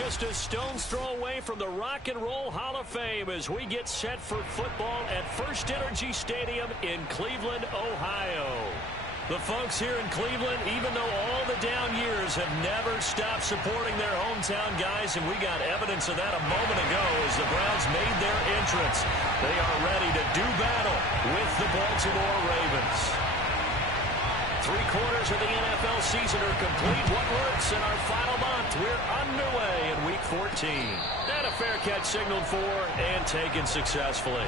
just a stone's throw away from the Rock and Roll Hall of Fame as we get set for football at First Energy Stadium in Cleveland, Ohio. The folks here in Cleveland, even though all the down years, have never stopped supporting their hometown guys, and we got evidence of that a moment ago as the Browns made their entrance. They are ready to do battle with the Baltimore Ravens. 3/4 of the NFL season are complete. What works in our final month? We're underway in Week 14. And a fair catch signaled for and taken successfully.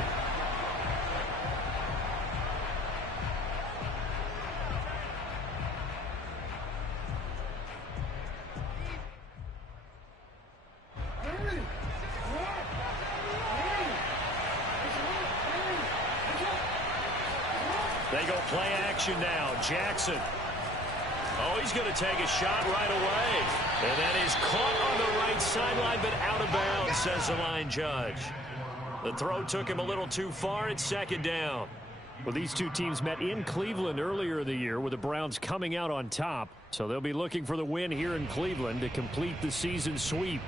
They go play action now. Jackson. Oh, he's going to take a shot right away. And that is caught on the right sideline, but out of bounds, says the line judge. The throw took him a little too far. It's second down. Well, these two teams met in Cleveland earlier in the year with the Browns coming out on top. So they'll be looking for the win here in Cleveland to complete the season sweep.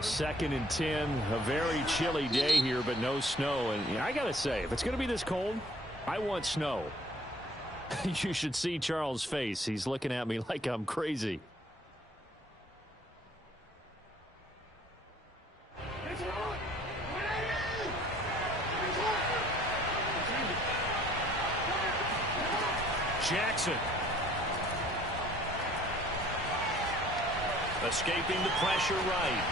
Second and 10, a very chilly day here, but no snow. And I got to say, if it's going to be this cold, I want snow. You should see Charles' face. He's looking at me like I'm crazy. Jackson. Escaping the pressure right.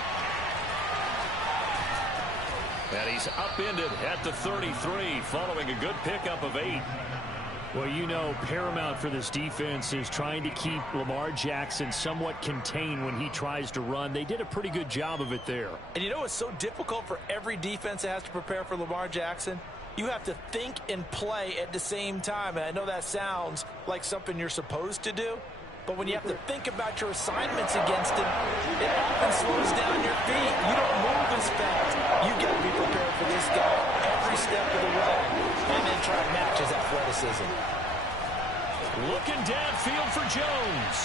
And he's upended at the 33 following a good pickup of 8. Well, you know, paramount for this defense is trying to keep Lamar Jackson somewhat contained when he tries to run. They did a pretty good job of it there. And you know it's so difficult for every defense that has to prepare for Lamar Jackson? You have to think and play at the same time. And I know that sounds like something you're supposed to do. But when you have to think about your assignments against him, it often slows down your feet. You don't move as fast. You've got to be prepared for this guy every step of the way and then try to match his athleticism. Looking downfield for Jones.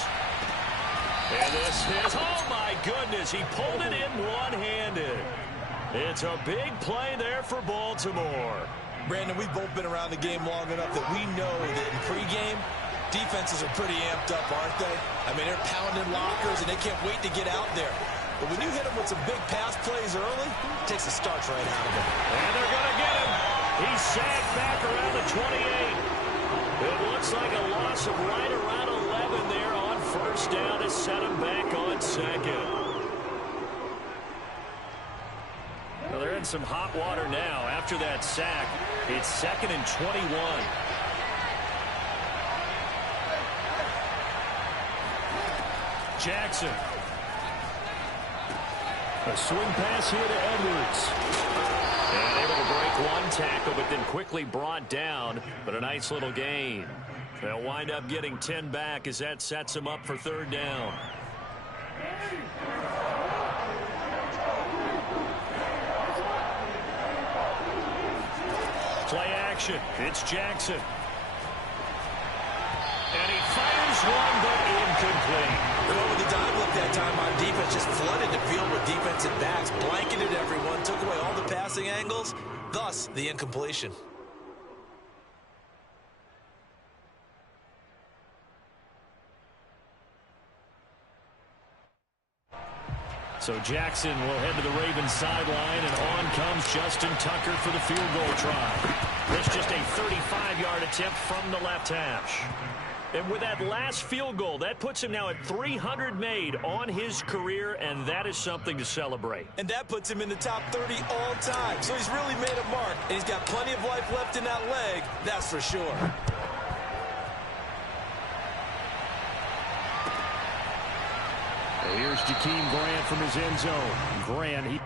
And this is, oh my goodness, he pulled it in one-handed. It's a big play there for Baltimore. Brandon, we've both been around the game long enough that we know that in pregame, defenses are pretty amped up, aren't they? I mean, they're pounding lockers, and they can't wait to get out there. But when you hit them with some big pass plays early, it takes the starch right out of them. And they're going to get him. He's sacked back around the 28. It looks like a loss of right around 11 there on first down to set him back on second. Well, they're in some hot water now. After that sack, it's 2nd and 21. Jackson. A swing pass here to Edwards. And able to break one tackle, but then quickly brought down. But a nice little gain. They'll wind up getting 10 back as that sets them up for third down. Play action. It's Jackson. And he fires one, but incomplete. With the dive look that time on defense, just flooded the field with defensive backs, blanketed everyone, took away all the passing angles, thus the incompletion. So Jackson will head to the Ravens sideline, and on comes Justin Tucker for the field goal try. It's just a 35-yard attempt from the left hash. And with that last field goal, that puts him now at 300 made on his career, and that is something to celebrate. And that puts him in the top 30 all time. So he's really made a mark, and he's got plenty of life left in that leg, that's for sure. Well, here's Jakeem Grant from his end zone. Grant, he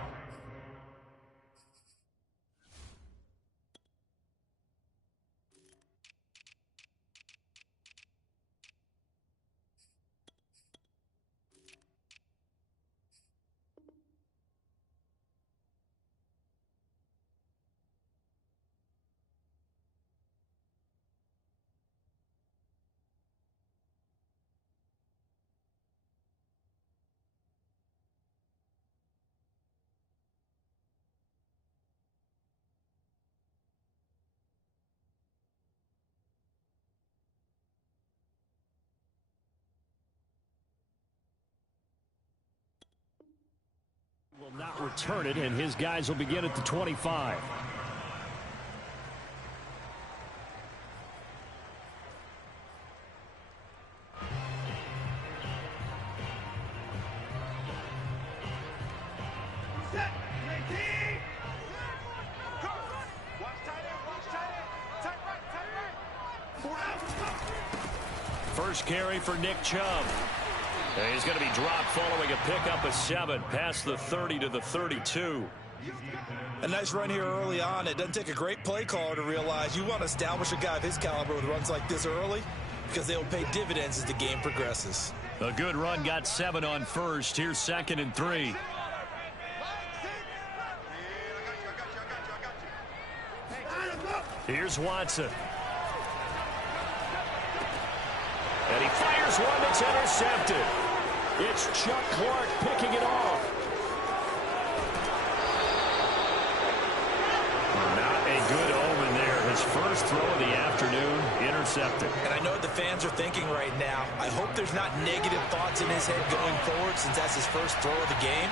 will not return it, and his guys will begin at the 25. First carry for Nick Chubb. And he's going to be dropped following a pickup of 7 past the 30 to the 32. A nice run here early on. It doesn't take a great play caller to realize you want to establish a guy of his caliber with runs like this early because they'll pay dividends as the game progresses. A good run got 7 on first. Here's 2nd and 3. Here's Watson. And he fires one that's intercepted. It's Chuck Clark picking it off. Not a good omen there. His first throw of the afternoon, intercepted. And I know what the fans are thinking right now. I hope there's not negative thoughts in his head going forward since that's his first throw of the game.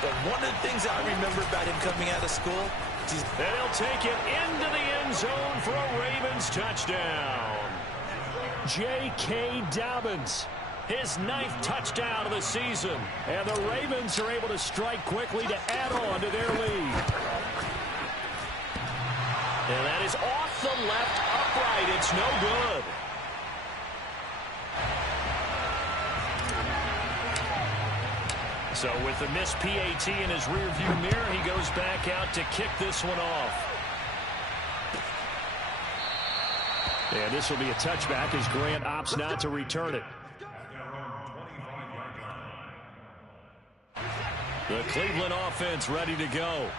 But one of the things I remember about him coming out of school, and he'll take it into the end zone for a Ravens touchdown. J.K. Dobbins, his 9th touchdown of the season. And the Ravens are able to strike quickly to add on to their lead. And that is off the left upright. It's no good. So with the missed PAT in his rearview mirror, he goes back out to kick this one off. And this will be a touchback as Grant opts not to return it. The Cleveland offense ready to go.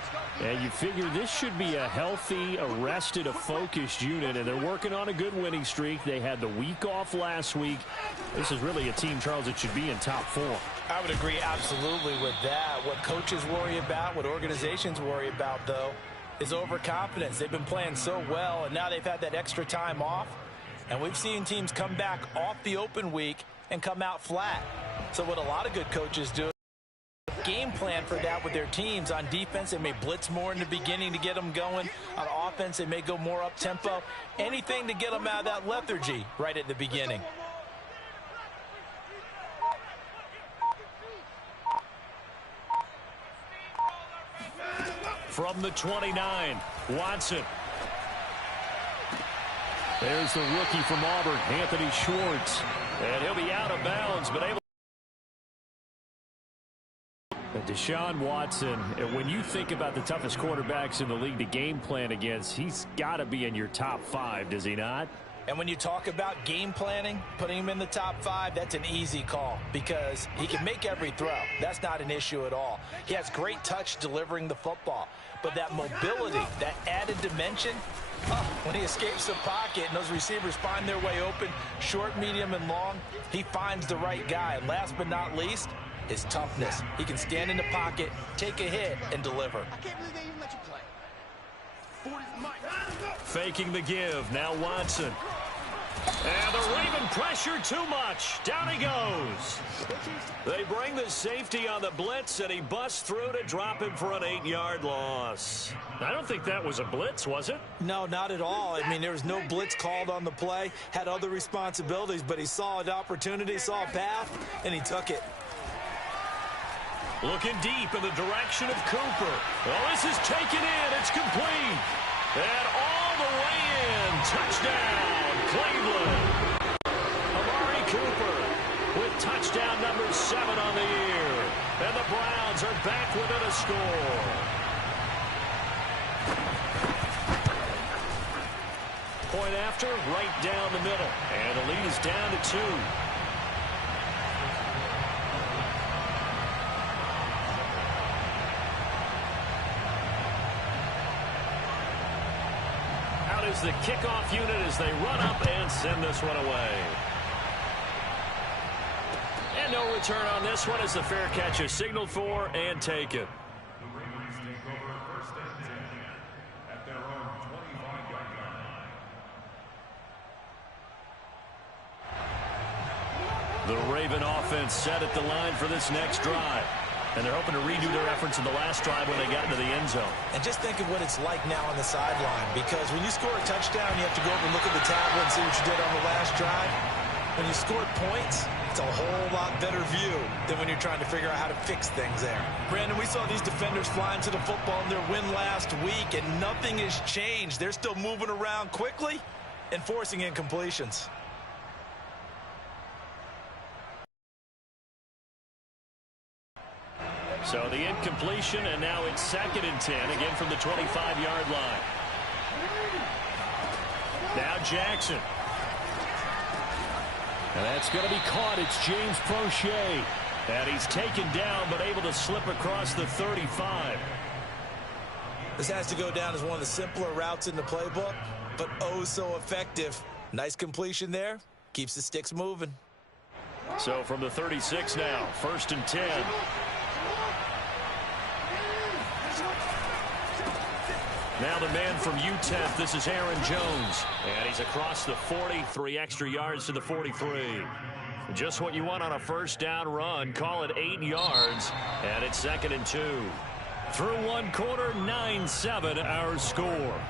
And you figure this should be a healthy, arrested, a focused unit, and they're working on a good winning streak. They had the week off last week. This is really a team, Charles, that should be in top 4. I would agree absolutely with that. What coaches worry about, what organizations worry about, though, is overconfidence. They've been playing so well, and now they've had that extra time off. And we've seen teams come back off the open week and come out flat. So what a lot of good coaches do, game plan for that with their teams. On defense, they may blitz more in the beginning to get them going. On offense, they may go more up-tempo. Anything to get them out of that lethargy right at the beginning. From the 29, Watson. There's the rookie from Auburn, Anthony Schwartz. And he'll be out of bounds, but able. Deshaun Watson, when you think about the toughest quarterbacks in the league to game plan against, he's got to be in your top 5, does he not? And when you talk about game planning, putting him in the top 5, that's an easy call because he can make every throw. That's not an issue at all. He has great touch delivering the football. But that mobility, that added dimension, when he escapes the pocket and those receivers find their way open, short, medium, and long, he finds the right guy. And last but not least, his toughness. He can stand in the pocket, take a hit, and deliver. I can't believe they even let you play. Faking the give. Now Watson. And the Raven pressure too much. Down he goes. They bring the safety on the blitz, and he busts through to drop him for an 8-yard loss. I don't think that was a blitz, was it? No, not at all. I mean, there was no blitz called on the play. Had other responsibilities, but he saw an opportunity, saw a path, and he took it. Looking deep in the direction of Cooper. Well, this is taken in. It's complete. And all the way in. Touchdown, Cleveland. Amari Cooper with touchdown number 7 on the year. And the Browns are back within a score. Point after, right down the middle. And the lead is down to 2. Is the kickoff unit as they run up and send this one away. And no return on this one as the fair catch is signaled for and taken. The Raven offense set at the line for this next drive. And they're hoping to redo their efforts in the last drive when they got into the end zone. And just think of what it's like now on the sideline, because when you score a touchdown, you have to go over and look at the tablet and see what you did on the last drive. When you score points, it's a whole lot better view than when you're trying to figure out how to fix things there. Brandon, we saw these defenders flying to the football in their win last week, and nothing has changed. They're still moving around quickly and forcing incompletions. So the incompletion, and now it's 2nd and 10, again from the 25-yard line. Now Jackson. And that's going to be caught. It's James Prochet. And he's taken down, but able to slip across the 35. This has to go down as one of the simpler routes in the playbook, but oh so effective. Nice completion there. Keeps the sticks moving. So from the 36 now, 1st and 10. Now the man from UTEP, this is Aaron Jones. And he's across the 40, 3 extra yards to the 43. Just what you want on a first down run. Call it 8 yards, and it's 2nd and 2. Through one quarter, 9-7 our score.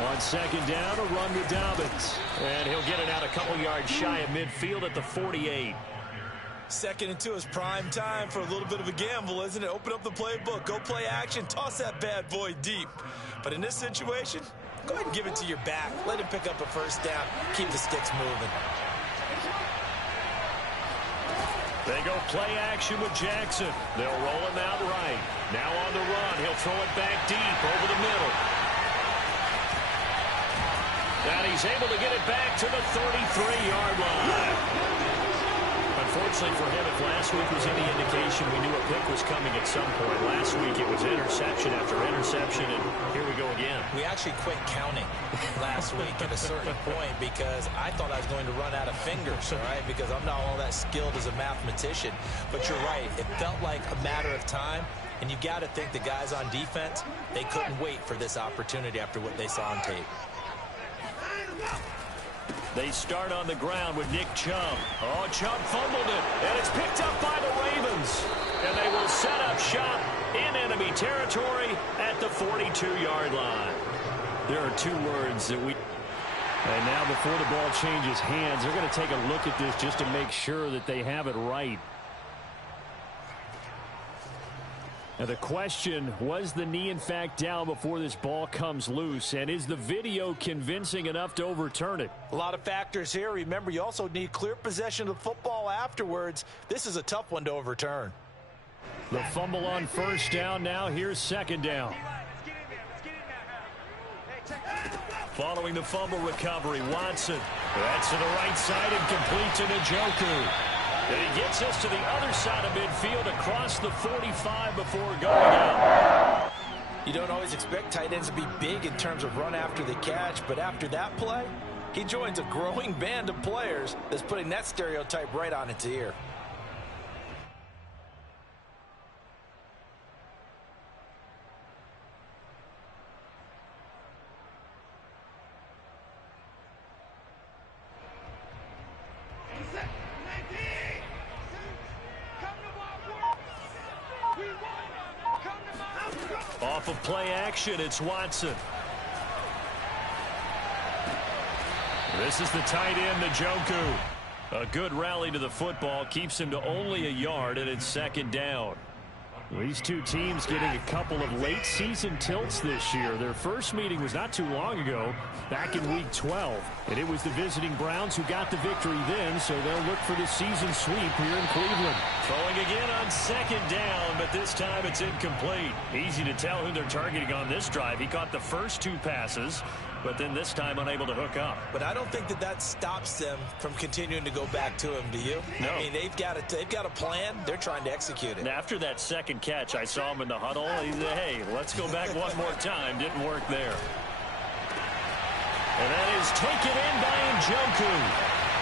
On 2nd down, a run to Dobbins. And he'll get it out a couple yards shy of midfield at the 48. 2nd and 2 is prime time for a little bit of a gamble, isn't it? Open up the playbook, go play action, toss that bad boy deep. But in this situation, go ahead and give it to your back. Let him pick up a first down. Keep the sticks moving. They go play action with Jackson. They'll roll him out right. Now on the run. He'll throw it back deep over the middle. And he's able to get it back to the 33-yard line. Unfortunately for him, if last week was any indication, we knew a pick was coming at some point. Last week it was interception after interception, and here we go again. We actually quit counting last week at a certain point because I thought I was going to run out of fingers, all right, because I'm not all that skilled as a mathematician. But you're right. It felt like a matter of time, and you got to think the guys on defense, they couldn't wait for this opportunity after what they saw on tape. They start on the ground with Nick Chubb. Oh, Chubb fumbled it, and it's picked up by the Ravens. And they will set up shop in enemy territory at the 42-yard line. There are 2 words that we... And now before the ball changes hands, they're going to take a look at this just to make sure that they have it right. Now the question, was the knee in fact down before this ball comes loose? And is the video convincing enough to overturn it? A lot of factors here. Remember, you also need clear possession of the football afterwards. This is a tough one to overturn. The fumble on first down now. Here's 2nd down. Following the fumble recovery, Watson. That's to the right side and complete to Njoku. And he gets us to the other side of midfield across the 45 before going out. You don't always expect tight ends to be big in terms of run after the catch, but after that play, he joins a growing band of players that's putting that stereotype right on its ear. Off of play action, it's Watson. This is the tight end, Njoku. A good rally to the football keeps him to only a yard, and it's 2nd down. These two teams getting a couple of late season tilts this year. Their first meeting was not too long ago, back in week 12. And it was the visiting Browns who got the victory then, so they'll look for the season sweep here in Cleveland. Throwing again on 2nd down, but this time it's incomplete. Easy to tell who they're targeting on this drive. He caught the first 2 passes, but then this time unable to hook up. But I don't think that stops them from continuing to go back to him, do you? No. I mean, they've got a plan. They're trying to execute it. And after that second catch, I saw him in the huddle. He said, hey, let's go back one more time. Didn't work there. And that is taken in by Njoku.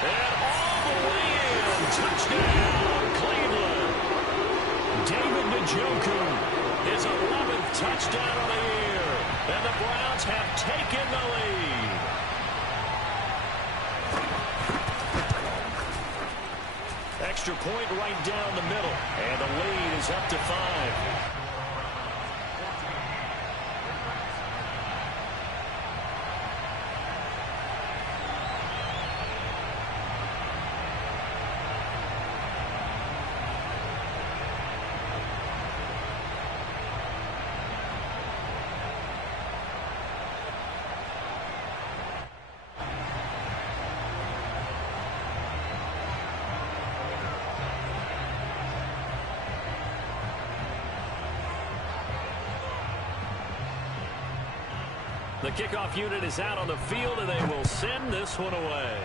And all the way in. Touchdown, Cleveland. David Njoku, his 11th touchdown of the year. And the Browns have taken the lead. extra point right down the middle. And the lead is up to 5. The kickoff unit is out on the field, and they will send this one away.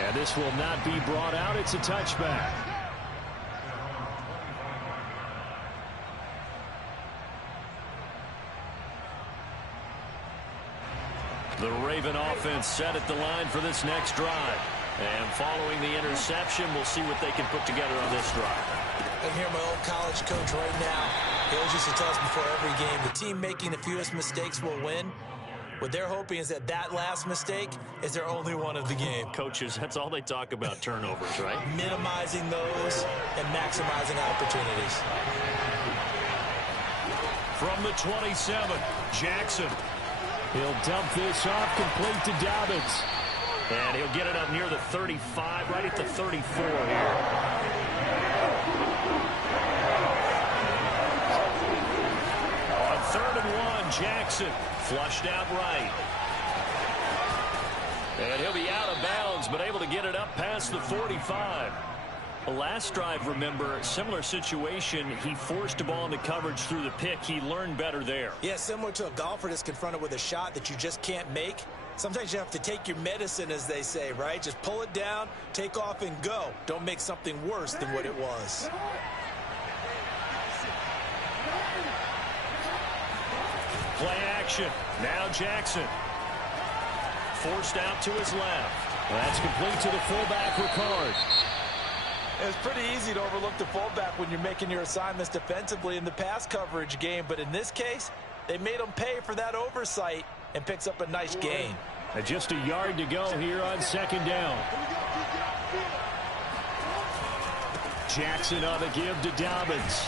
And this will not be brought out. It's a touchback. The Raven offense set at the line for this next drive. And following the interception, we'll see what they can put together on this drive. I can hear my old college coach right now. He always used to tell us before every game, the team making the fewest mistakes will win. What they're hoping is that that last mistake is their only one of the game. Coaches, that's all they talk about, turnovers, right? Minimizing those and maximizing opportunities. From the 27, Jackson. He'll dump this off, complete to Dobbins. And he'll get it up near the 35, right at the 34 here. On 3rd and 1, Jackson flushed out right. And he'll be out of bounds, but able to get it up past the 45. The last drive, remember, similar situation. He forced a ball into coverage through the pick. He learned better there. Yeah, similar to a golfer that's confronted with a shot that you just can't make. Sometimes you have to take your medicine, as they say, right? Just pull it down, take off, and go. Don't make something worse than what it was. Play action. Now Jackson. Forced out to his left. That's complete to the fullback, Ricard. It's pretty easy to overlook the fullback when you're making your assignments defensively in the pass coverage game. But in this case, they made him pay for that oversight and picks up a nice gain. And just a yard to go here on 2nd down. Jackson on the give to Dobbins.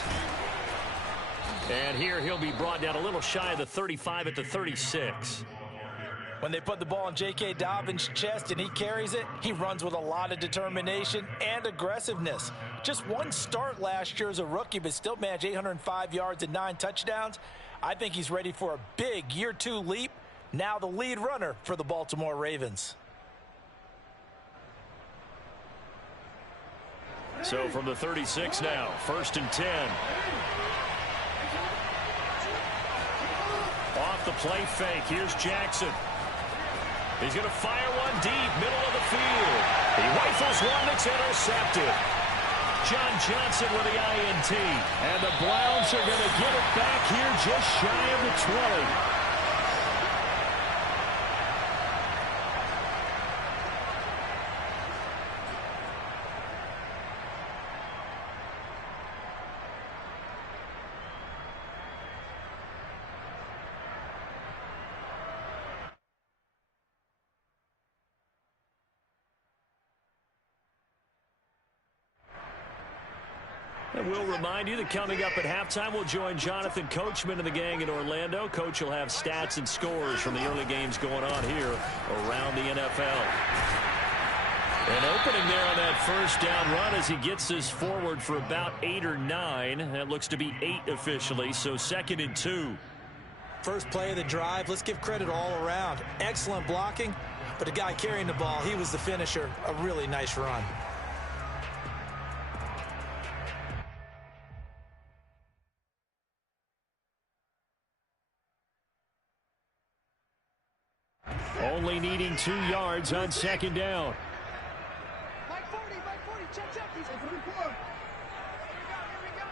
And here he'll be brought down a little shy of the 35 at the 36. When they put the ball in J.K. Dobbins' chest and he carries it, he runs with a lot of determination and aggressiveness. Just one start last year as a rookie, but still managed 805 yards and 9 touchdowns. I think he's ready for a big year 2 leap. Now the lead runner for the Baltimore Ravens. So from the 36 now, 1st and 10. Off the play fake, here's Jackson. He's going to fire one deep, middle of the field. He rifles one that's intercepted. John Johnson with the INT. And the Browns are going to get it back here just shy of the 20. And we'll remind you that coming up at halftime, we'll join Jonathan Coachman and the gang in Orlando. Coach will have stats and scores from the early games going on here around the NFL. And opening there on that 1st down run as he gets this forward for about 8 or 9. That looks to be 8 officially, so 2nd and 2. First play of the drive, let's give credit all around. Excellent blocking, but the guy carrying the ball, he was the finisher. A really nice run. Only needing 2 yards on 2nd down. Mike 40, check. He's coming, Here we go.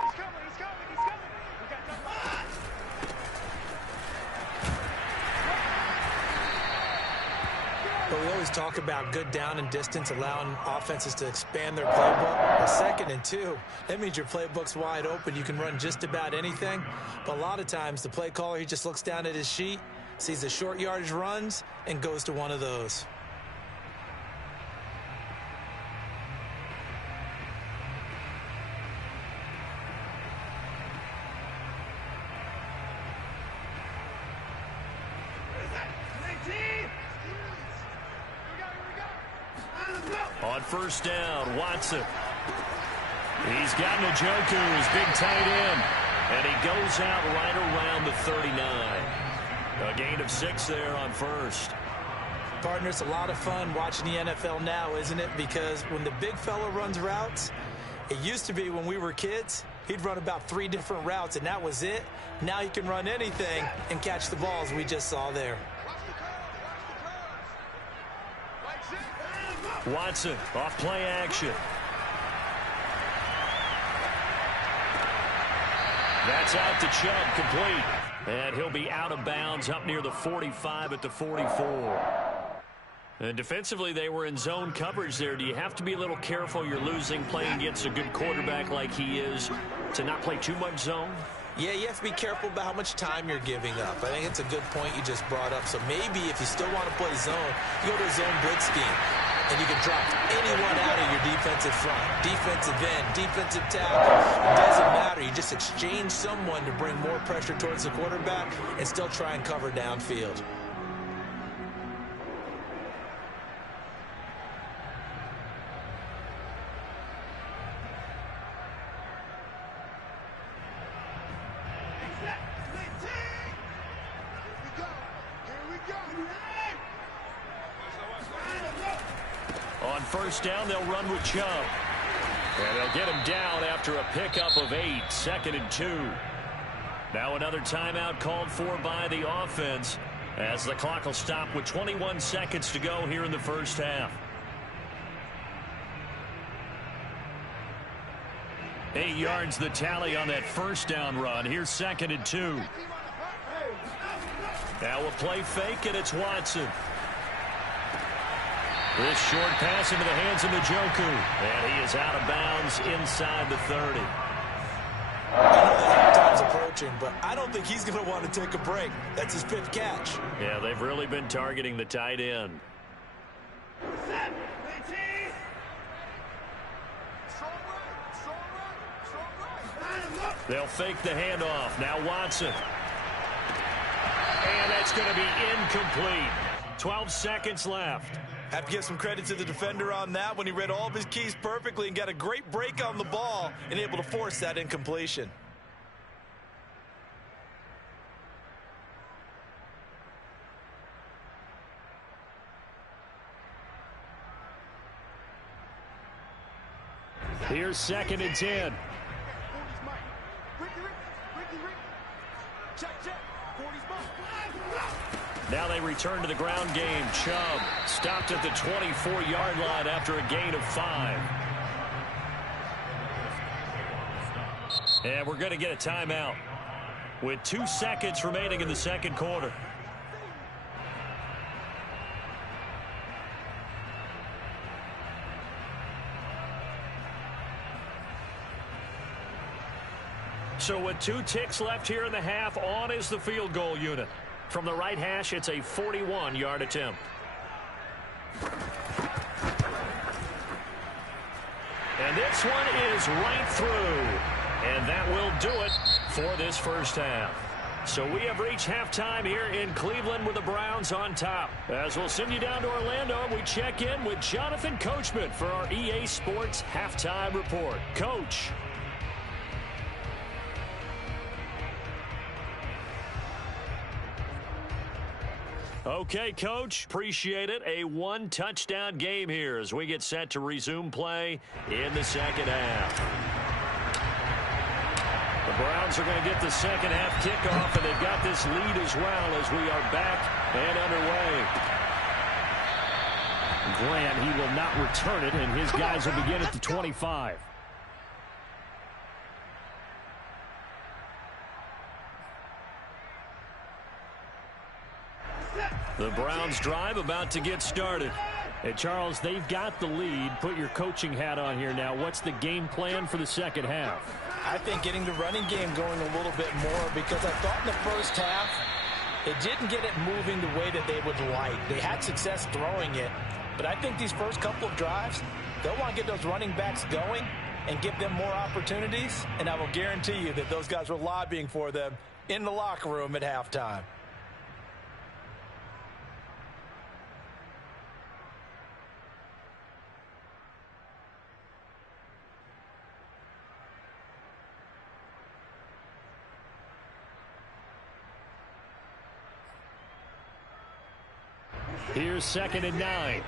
He's coming. We got time. But we always talk about good down and distance, allowing offenses to expand their playbook. Well, 2nd and 2, that means your playbook's wide open. You can run just about anything. But a lot of times, the play caller, he just looks down at his sheet, sees the short yardage runs, and goes to one of those. On first down, Watson. He's got Njoku, his big tight end. And he goes out right around the 39. A gain of 6 there on first. Partner, it's a lot of fun watching the NFL now, isn't it? Because when the big fella runs routes, it used to be when we were kids, he'd run about 3 different routes, and that was it. Now he can run anything and catch the balls we just saw there. Watson, off play action. That's out to Chubb, complete. And he'll be out of bounds up near the 45 at the 44. And defensively, they were in zone coverage there. Do you have to be a little careful? You're losing playing against a good quarterback like he is to not play too much zone? Yeah, you have to be careful about how much time you're giving up. I think it's a good point you just brought up. So maybe if you still want to play zone, you go to a zone blitz scheme. And you can drop anyone out of your defensive front. Defensive end, defensive tackle. It doesn't matter. You just exchange someone to bring more pressure towards the quarterback and still try and cover downfield. On first down, they'll run with Chubb. And they'll get him down after a pickup of 8, 2nd and 2. Now another timeout called for by the offense as the clock will stop with 21 seconds to go here in the first half. 8 yards the tally on that first down run. Here's 2nd and 2. Now a play fake, and it's Watson. This short pass into the hands of Njoku. And he is out of bounds inside the 30. I know that halftime's approaching, but I don't think he's going to want to take a break. That's his 5th catch. Yeah, they've really been targeting the tight end. They'll fake the handoff. Now Watson. And that's going to be incomplete. 12 seconds left. Have to give some credit to the defender on that when he read all of his keys perfectly and got a great break on the ball and able to force that incompletion. Here's 2nd and 10. Now they return to the ground game. Chubb stopped at the 24-yard line after a gain of 5. And we're going to get a timeout with 2 seconds remaining in the second quarter. So with 2 ticks left here in the half, on is the field goal unit. From the right hash, it's a 41-yard attempt. And this one is right through. And that will do it for this first half. So we have reached halftime here in Cleveland with the Browns on top. As we'll send you down to Orlando, we check in with Jonathan Coachman for our EA Sports Halftime Report. Coach. Okay, Coach, appreciate it. A 1-touchdown game here as we get set to resume play in the second half. The Browns are going to get the second half kickoff, and they've got this lead as well as we are back and underway. Grant, he will not return it, and his guys will begin at the 25. The Browns drive about to get started. And Charles, they've got the lead. Put your coaching hat on here now. What's the game plan for the second half? I think getting the running game going a little bit more, because I thought in the first half They didn't get it moving the way that they would like. They had success throwing it, but I think these first couple of drives, they'll want to get those running backs going and give them more opportunities, and I will guarantee you that those guys were lobbying for them in the locker room at halftime. Here's 2nd and 9.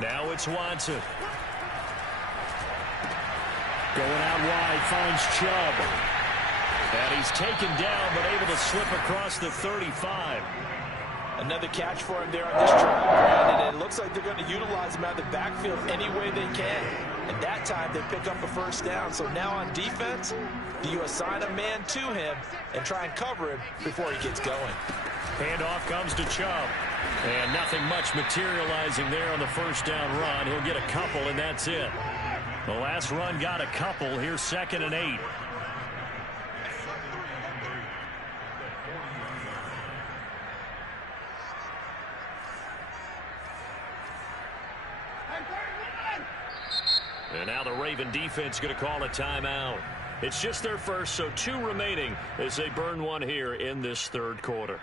Now it's Watson. Going out wide, finds Chubb. And he's taken down, but able to slip across the 35. Another catch for him there on this drive, and it looks like they're going to utilize him out of the backfield any way they can. And that time they pick up a first down. So now on defense, do you assign a man to him and try and cover him before he gets going? Handoff comes to Chubb. And nothing much materializing there on the first down run. He'll get a couple, and that's it. The last run got a couple. Here's 2nd and 8. And now the Raven defense going to call a timeout. It's just their first, so 2 remaining as they burn one here in this third quarter.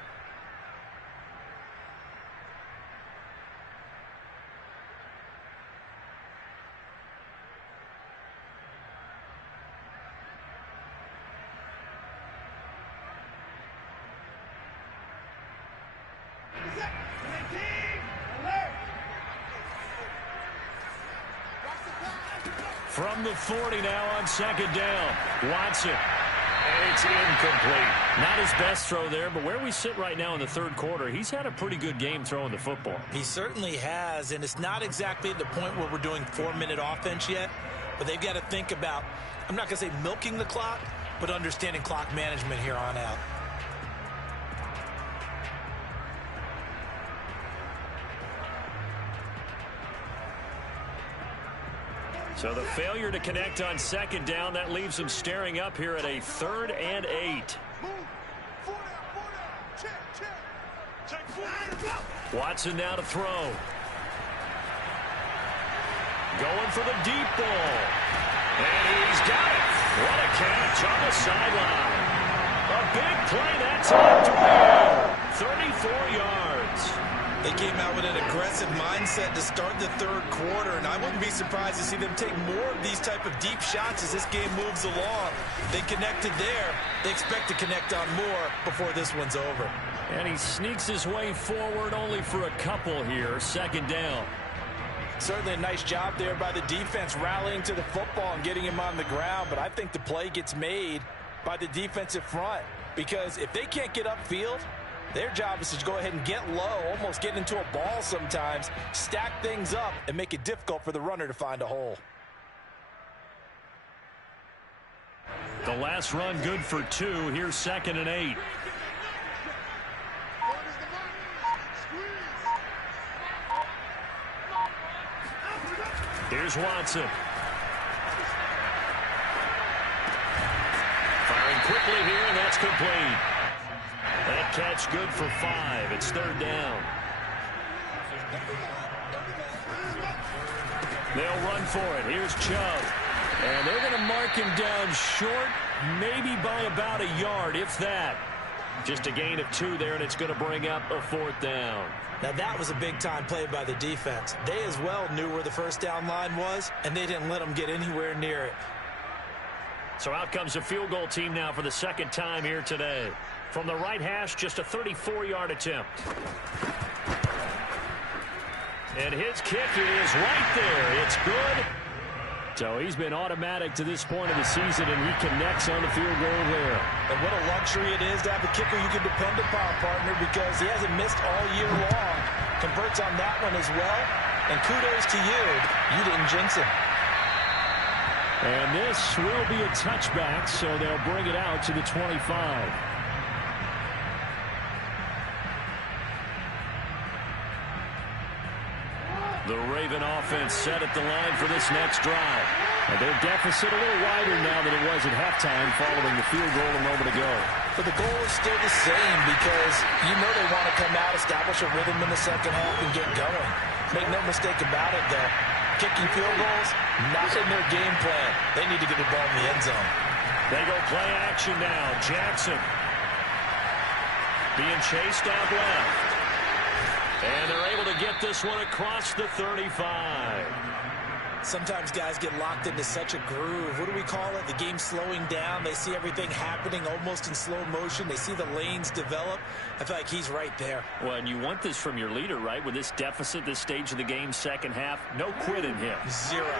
From the 40 now on 2nd down. Watson. And it's incomplete. Not his best throw there, but where we sit right now in the third quarter, he's had a pretty good game throwing the football. He certainly has, and it's not exactly at the point where we're doing 4-minute offense yet, but they've got to think about, I'm not going to say milking the clock, but understanding clock management here on out. So the failure to connect on 2nd down, that leaves them staring up here at a 3rd and 8. Watson now to throw. Going for the deep ball. And he's got it. What a catch on the sideline. A big play that time to Bill. 34 yards. They came out with an aggressive mindset to start the third quarter, and I wouldn't be surprised to see them take more of these type of deep shots as this game moves along. They connected there. They expect to connect on more before this one's over. And he sneaks his way forward only for a couple here. 2nd down. Certainly a nice job there by the defense rallying to the football and getting him on the ground, but I think the play gets made by the defensive front because if they can't get upfield, their job is to go ahead and get low, almost get into a ball sometimes, stack things up, and make it difficult for the runner to find a hole. The last run good for 2. Here's 2nd and 8. Here's Watson. Firing quickly here, and that's complete. That catch good for 5. It's 3rd down. They'll run for it. Here's Chubb. And they're going to mark him down short, maybe by about a yard, if that. Just a gain of 2 there, and it's going to bring up a 4th down. Now that was a big-time play by the defense. They as well knew where the first down line was, and they didn't let them get anywhere near it. So out comes the field goal team now for the 2nd time here today. From the right hash, just a 34-yard attempt. And his kick is right there. It's good. So he's been automatic to this point of the season, and he connects on the field goal there. And what a luxury it is to have a kicker you can depend upon, partner, because he hasn't missed all year long. Converts on that one as well. And kudos to you. You didn't jinx him. And this will be a touchback, so they'll bring it out to the 25. The Raven offense set at the line for this next drive. And their deficit a little wider now than it was at halftime following the field goal a moment ago. But the goal is still the same because you know they want to come out, establish a rhythm in the second half, and get going. Make no mistake about it, though. Kicking field goals, not in their game plan. They need to get the ball in the end zone. They go play action now. Jackson being chased out left. And they're able to get this one across the 35. Sometimes guys get locked into such a groove. What do we call it? The game's slowing down. They see everything happening almost in slow motion. They see the lanes develop. I feel like he's right there. Well, and you want this from your leader, right? With this deficit, this stage of the game, second half, no quit in him. Zero.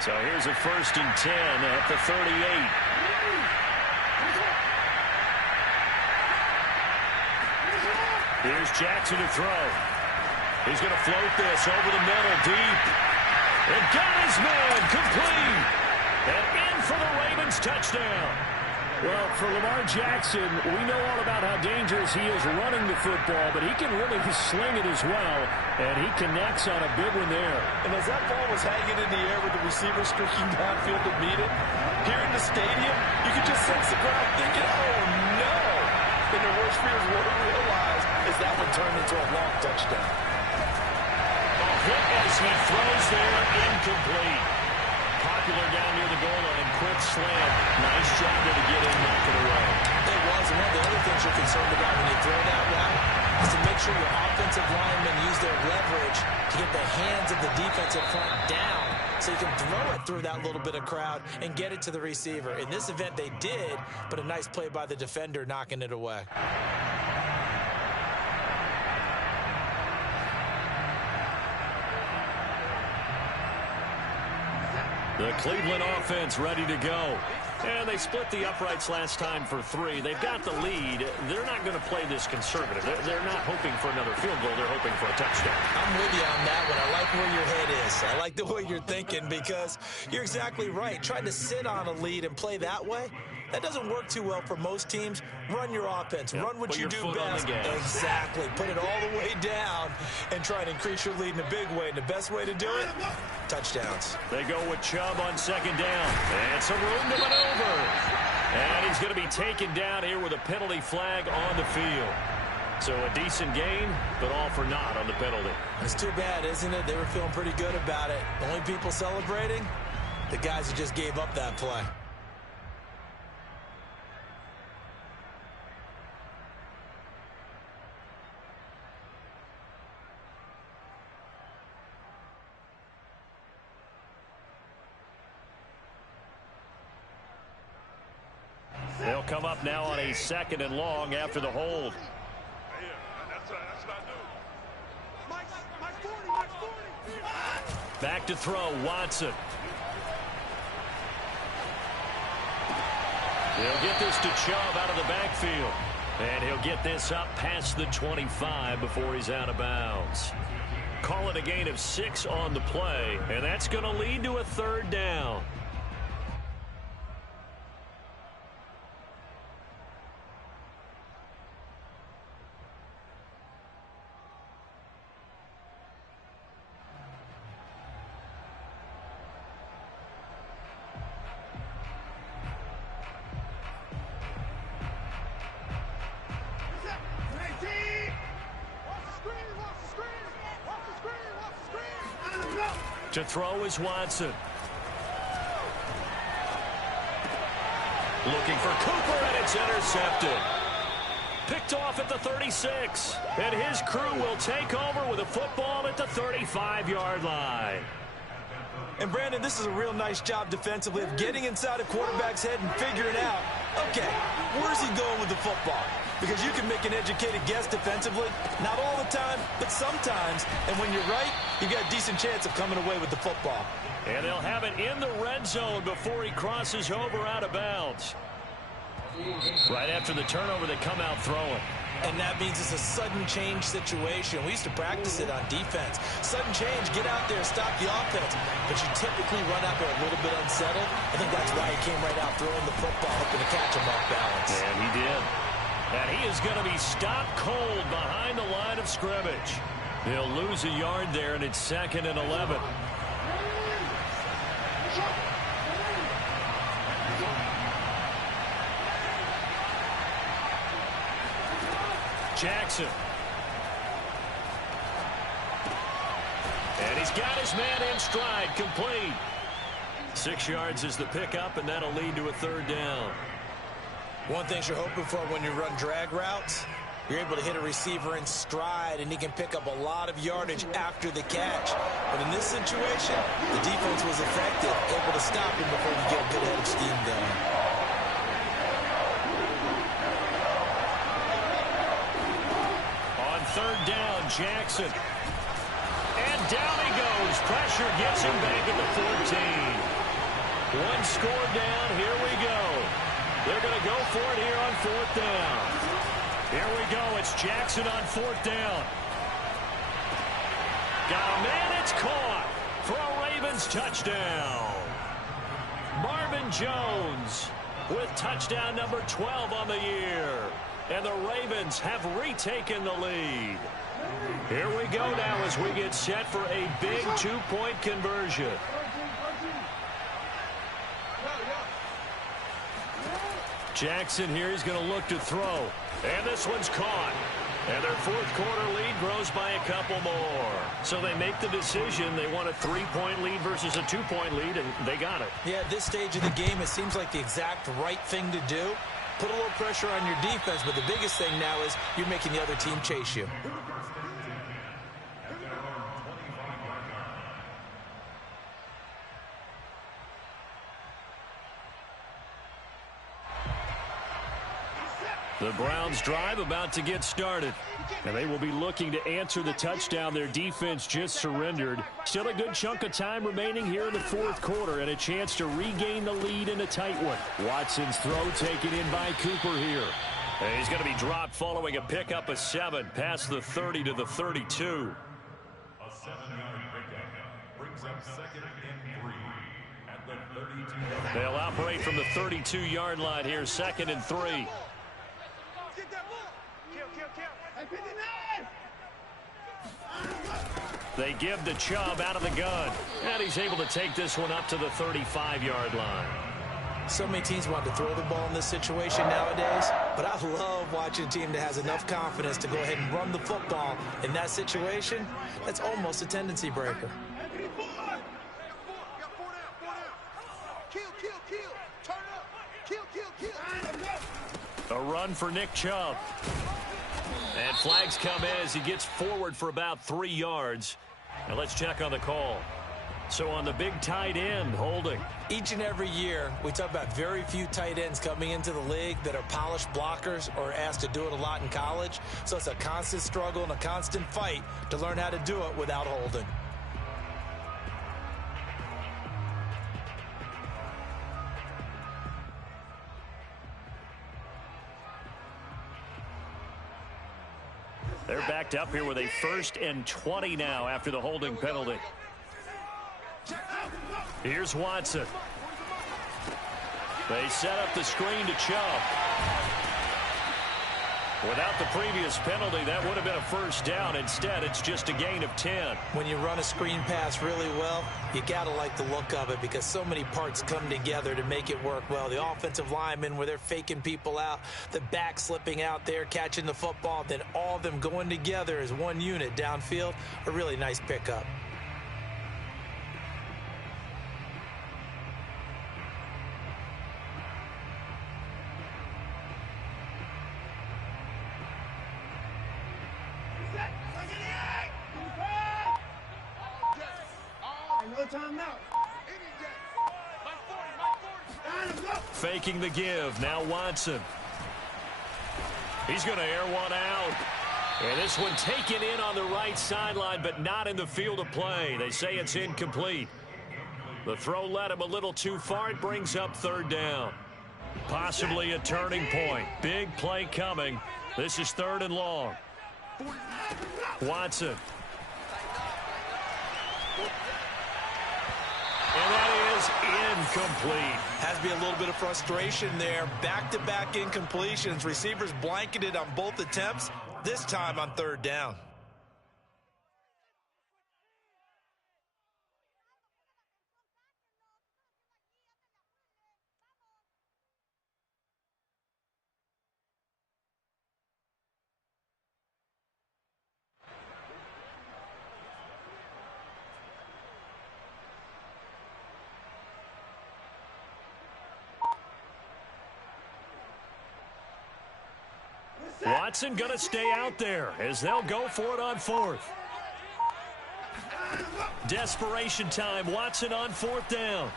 So here's a 1st and 10 at the 38. Here's Jackson to throw. He's going to float this over the middle, deep. And got his man, complete. And in for the Ravens touchdown. Well, for Lamar Jackson, we know all about how dangerous he is running the football, but he can really sling it as well, and he connects on a big one there. And as that ball was hanging in the air with the receiver streaking downfield to meet it, here in the stadium, you could just sense the crowd thinking, oh, no. And the worst fears were realized as that one turned into a long touchdown. Hit as he throws there, incomplete. Popular down near the goal line, quick slam. Nice job there to get in, knock it away. It was, and one of the other things you're concerned about when you throw that route is to make sure your offensive linemen use their leverage to get the hands of the defensive front down so you can throw it through that little bit of crowd and get it to the receiver. In this event, they did, but a nice play by the defender knocking it away. The Cleveland offense ready to go. And they split the uprights last time for 3. They've got the lead. They're not going to play this conservative. They're not hoping for another field goal. They're hoping for a touchdown. I'm with you on that one. I like where your head is. I like the way you're thinking because you're exactly right. Trying to sit on a lead and play that way, that doesn't work too well for most teams. Run your offense. Run what you do best. Exactly. Put it all the way down and try and increase your lead in a big way. And the best way to do it, touchdowns. They go with Chubb on 2nd down. And some room to maneuver. And he's going to be taken down here with a penalty flag on the field. So a decent gain, but all for naught on the penalty. It's too bad, isn't it? They were feeling pretty good about it. The only people celebrating, the guys who just gave up that play. They'll come up now on a 2nd and long after the hold. Back to throw, Watson. He'll get this to Chubb out of the backfield. And he'll get this up past the 25 before he's out of bounds. Call it a gain of 6 on the play, and that's going to lead to a 3rd down. To throw is Watson. Looking for Cooper, and it's intercepted. Picked off at the 36. And his crew will take over with a football at the 35-yard line. And, Brandon, this is a real nice job defensively of getting inside a quarterback's head and figuring out, okay, where's he going with the football? Because you can make an educated guess defensively, not all the time, but sometimes. And when you're right, you got a decent chance of coming away with the football. And they'll have it in the red zone before he crosses over out of bounds. Right after the turnover, they come out throwing. And that means it's a sudden change situation. We used to practice it on defense. Sudden change, get out there, stop the offense. But you typically run out there a little bit unsettled. I think that's why he came right out throwing the football, hoping to catch him off balance. And he did. And he is going to be stopped cold behind the line of scrimmage. He'll lose a yard there, and it's 2nd and 11. Jackson. And he's got his man in stride, complete. 6 yards is the pickup, and that'll lead to a 3rd down. One thing you're hoping for when you run drag routes, you're able to hit a receiver in stride, and he can pick up a lot of yardage after the catch. But in this situation, the defense was effective, able to stop him before he get a good head of steam going. On 3rd down, Jackson. And down he goes. Pressure gets him back at the 14. 1 score down. Here we go. They're going to go for it here on 4th down. Here we go. It's Jackson on 4th down. Got a man. It's caught for a Ravens touchdown. Marvin Jones with touchdown number 12 on the year. And the Ravens have retaken the lead. Here we go now as we get set for a big 2-point conversion. Jackson here is going to look to throw. And this one's caught. And their 4th quarter lead grows by a couple more. So they make the decision. They want a 3-point lead versus a 2-point lead, and they got it. Yeah, at this stage of the game, it seems like the exact right thing to do. Put a little pressure on your defense, but the biggest thing now is you're making the other team chase you. The Browns drive about to get started. And they will be looking to answer the touchdown their defense just surrendered. Still a good chunk of time remaining here in the 4th quarter and a chance to regain the lead in a tight one. Watson's throw taken in by Cooper here. And he's going to be dropped following a pickup of 7 past the 30 to the 32. A 7-yard pickup brings up 2nd and 3 at the 32. They'll operate from the 32-yard line here, 2nd and 3. They give to Chubb out of the gun. And he's able to take this one up to the 35-yard line. So many teams want to throw the ball in this situation nowadays, but I love watching a team that has enough confidence to go ahead and run the football. In that situation, that's almost a tendency breaker. A run for Nick Chubb. And flags come in as he gets forward for about 3 yards. And let's check on the call. So on the big tight end, holding. Each and every year, we talk about very few tight ends coming into the league that are polished blockers or asked to do it a lot in college. So it's a constant struggle and a constant fight to learn how to do it without holding. They're backed up here with a 1st and 20 now after the holding penalty. Here's Watson. They set up the screen to Chubb. Without the previous penalty, that would have been a 1st down. Instead, it's just a gain of 10. When you run a screen pass really well, you got to like the look of it because so many parts come together to make it work well. The offensive linemen, where they're faking people out, the back slipping out there, catching the football, then all of them going together as one unit downfield, a really nice pickup. Faking the give. Now Watson. He's going to air one out. And this one taken in on the right sideline, but not in the field of play. They say it's incomplete. The throw led him a little too far. It brings up 3rd down. Possibly a turning point. Big play coming. This is 3rd and long. Watson. And that is incomplete. Has to be a little bit of frustration there. Back-to-back incompletions. Receivers blanketed on both attempts, this time on 3rd down. Watson going to stay out there as they'll go for it on fourth. Desperation time. Watson on fourth down.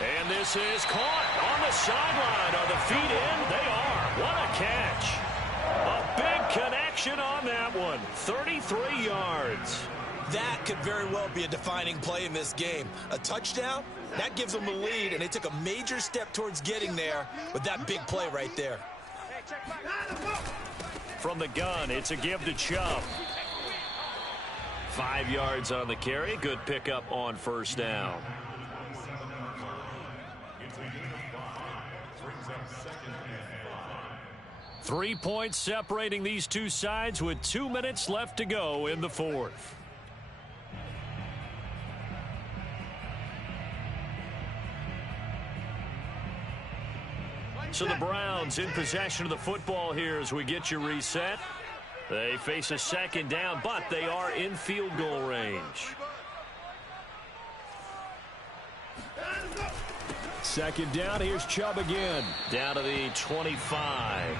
And this is caught on the sideline. Are the feet in? They are. What a catch. A big connection on that one. 33 yards. That could very well be a defining play in this game. A touchdown, that gives them the lead, and they took a major step towards getting there with that big play right there. From the gun, it's a give to Chubb. 5 yards on the carry. Good pickup on first down. It's a gain of 5. Brings up second and 5. 3 points separating these two sides with 2 minutes left to go in the fourth. So the Browns in possession of the football here as we get you reset. They face a second down, but they are in field goal range. Second down, here's Chubb again. Down to the 25.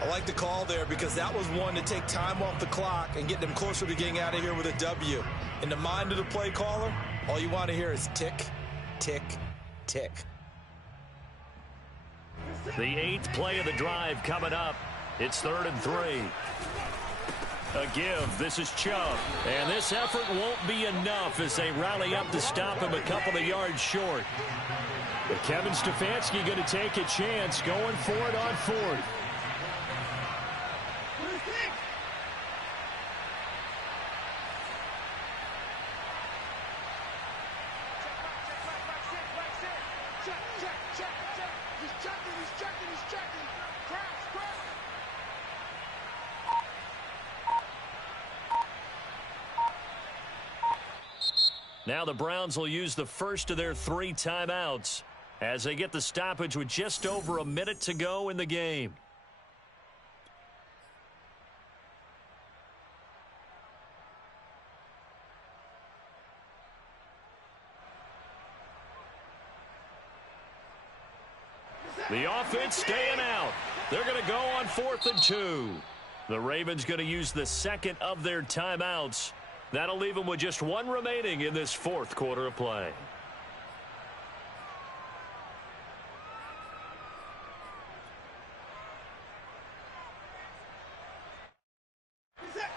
I like the call there because that was one to take time off the clock and get them closer to getting out of here with a W. In the mind of the play caller, all you want to hear is tick, tick, tick. The 8th play of the drive coming up. It's 3rd and 3. A give. This is Chubb. And this effort won't be enough as they rally up to stop him a couple of yards short. But Kevin Stefanski going to take a chance going for it on 4th. Now the Browns will use the first of their 3 timeouts as they get the stoppage with just over a minute to go in the game. The offense staying out. They're going to go on 4th and 2. The Ravens going to use the second of their timeouts. That'll leave them with just 1 remaining in this 4th quarter of play.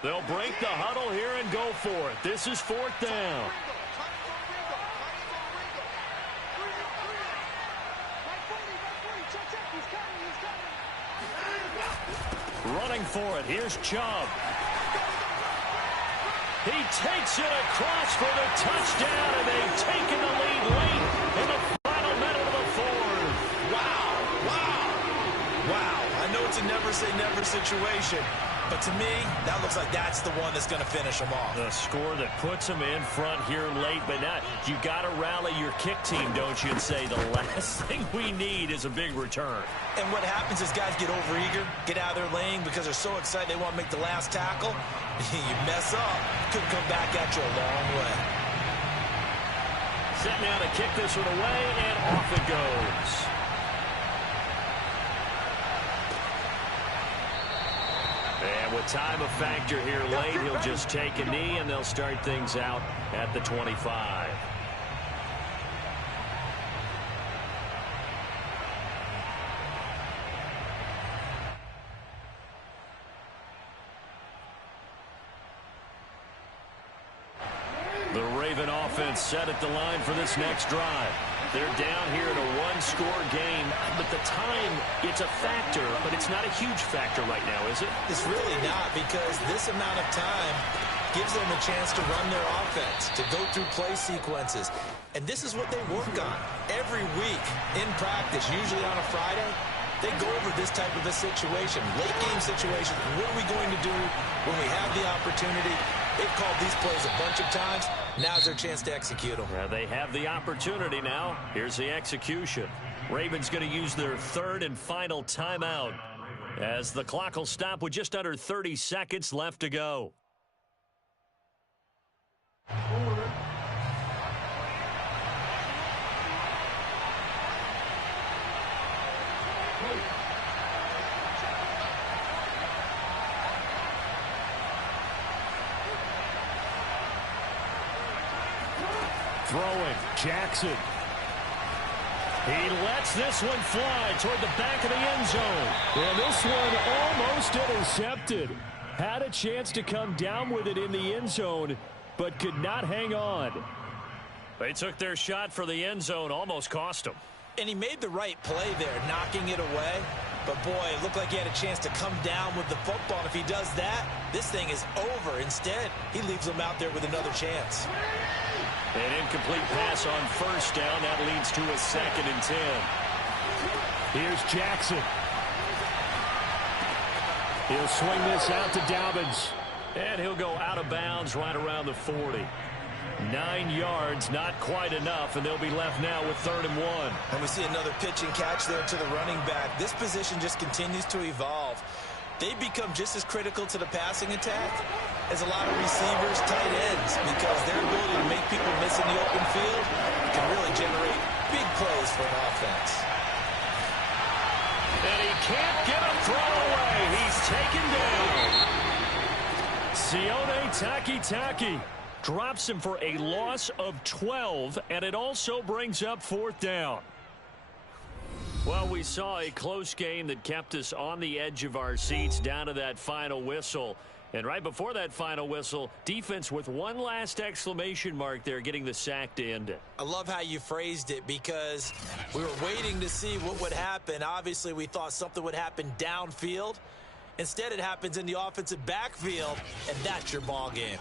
They'll break the huddle here and go for it. This is 4th down. Running for it. Here's Chubb. He takes it across for the touchdown, and they've taken the lead late in the final minute of the 4th. Wow, wow, wow. I know it's a never-say-never situation, but to me, that looks like that's the one that's going to finish them off. The score that puts them in front here late, but not. You got to rally your kick team, don't you, and say the last thing we need is a big return. And what happens is guys get overeager, get out of their lane because they're so excited they want to make the last tackle. You mess up, could come back at you a long way. Set now to kick this one away, and off it goes. And with time a factor here late, he'll just take a knee, and they'll start things out at the 25. The Raven offense set at the line for this next drive. They're down here in a one-score game, but the time, it's a factor, but it's not a huge factor right now, is it? It's really not, because this amount of time gives them a chance to run their offense, to go through play sequences. And this is what they work on every week in practice, usually on a Friday. They go over this type of a situation, late game situation. What are we going to do when we have the opportunity? They've called these plays a bunch of times. Now's their chance to execute them. Yeah, they have the opportunity now. Here's the execution. Ravens going to use their 3rd and final timeout as the clock will stop with just under 30 seconds left to go. Throwing, Jackson. He lets this one fly toward the back of the end zone. And this one almost intercepted. Had a chance to come down with it in the end zone, but could not hang on. They took their shot for the end zone, almost cost them. And he made the right play there, knocking it away. But, boy, it looked like he had a chance to come down with the football. And if he does that, this thing is over. Instead, he leaves him out there with another chance. An incomplete pass on first down. That leads to a 2nd and 10. Here's Jackson. He'll swing this out to Dobbins. And he'll go out of bounds right around the 40. 9 yards, not quite enough, and they'll be left now with 3rd and 1. And we see another pitch and catch there to the running back. This position just continues to evolve. They become just as critical to the passing attack as a lot of receivers, tight ends, because their ability to make people miss in the open field can really generate big plays for an offense. And he can't get a throw away. He's taken down. Sione Takitaki drops him for a loss of 12, and it also brings up 4th down. Well, we saw a close game that kept us on the edge of our seats down to that final whistle. And right before that final whistle, defense with one last exclamation mark there, getting the sack to end it. I love how you phrased it, because we were waiting to see what would happen. Obviously, we thought something would happen downfield. Instead, it happens in the offensive backfield, and that's your ball game.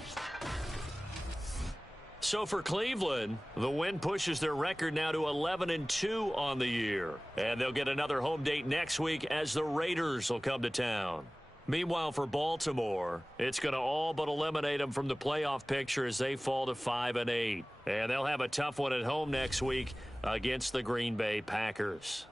So for Cleveland, the win pushes their record now to 11-2 on the year. And they'll get another home date next week as the Raiders will come to town. Meanwhile, for Baltimore, it's going to all but eliminate them from the playoff picture as they fall to 5-8. And they'll have a tough one at home next week against the Green Bay Packers.